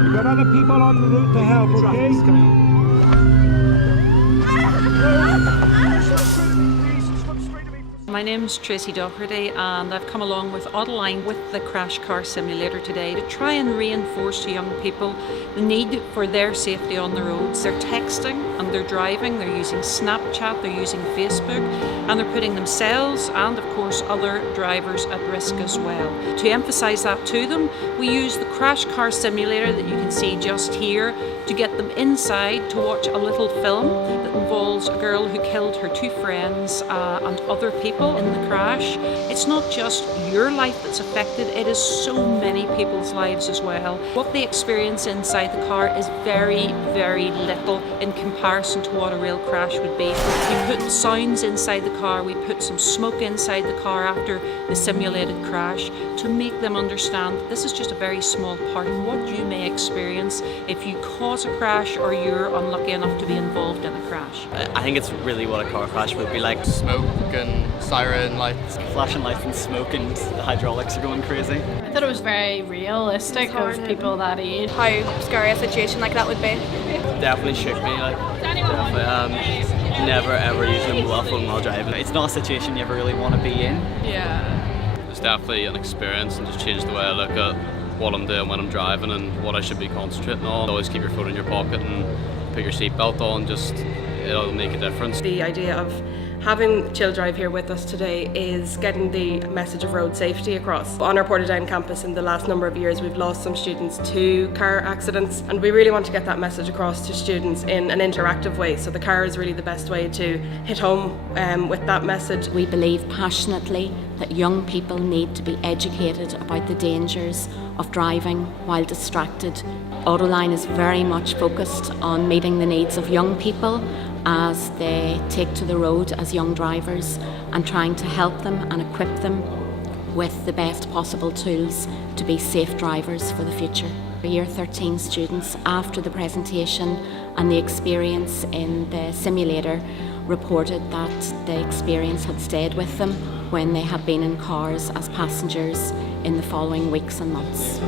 We've got other people on the route to help, okay? My name's Tracey Doherty and I've come along with Autoline with the crash car simulator today to try and reinforce to young people the need for their safety on the roads. They're texting and they're driving, they're using Snapchat, they're using Facebook, and they're putting themselves and of course other drivers at risk as well. To emphasise that to them, we use the crash car simulator that you can see just here to get them inside to watch a little film that involves a girl who killed her two friends and other people in the crash. It's not just your life that's affected, it is so many people's lives as well. What they experience inside the car is very, very little in comparison to what a real crash would be. We put sounds inside the car, we put some smoke inside the car after the simulated crash to make them understand that this is just a very small part of what you may experience if you cause a crash or you're unlucky enough to be involved in a crash. I think it's really what a car crash would be like. Smoke and siren lights. Flashing lights and smoke and the hydraulics are going crazy. I thought it was very realistic of people that age. How scary a situation like that would be. Definitely shook me, like, definitely. Never ever using a mobile phone while driving. It's not a situation you ever really want to be in. Yeah. It's definitely an experience and just changed the way I look at what I'm doing when I'm driving and what I should be concentrating on. Always keep your phone in your pocket and put your seatbelt on, just it'll make a difference. The idea of having Chill Drive here with us today is getting the message of road safety across. On our Portadown campus in the last number of years we've lost some students to car accidents, and we really want to get that message across to students in an interactive way. So the car is really the best way to hit home with that message. We believe passionately that young people need to be educated about the dangers of driving while distracted. Autoline is very much focused on meeting the needs of young people as they take to the road as young drivers and trying to help them and equip them with the best possible tools to be safe drivers for the future. Year 13 students, after the presentation and the experience in the simulator, reported that the experience had stayed with them when they had been in cars as passengers in the following weeks and months.